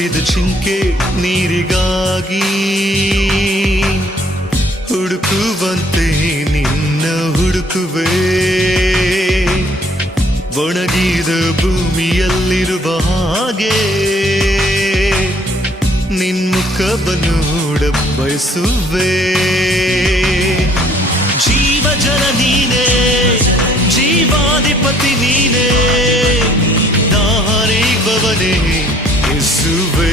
ಸುರಿದ ಚಿಂಕೆ ನೀರಿಗಾಗಿ ಹುಡುಕುವಂತೆ ನಿನ್ನ ಹುಡುಕುವೆ. ಒಣಗಿದ ಭೂಮಿಯಲ್ಲಿರುವ ಹಾಗೆ ನಿನ್ಮುಖವನ್ನು ನೋಡ ಬಯಸುವೆ. ಜೀವ ಜಲ ನೀನೇ, ಜೀವಾಧಿಪತಿ ನೀನೇ, ದಾರಿವವನೇ ಯೇಸುವೇ.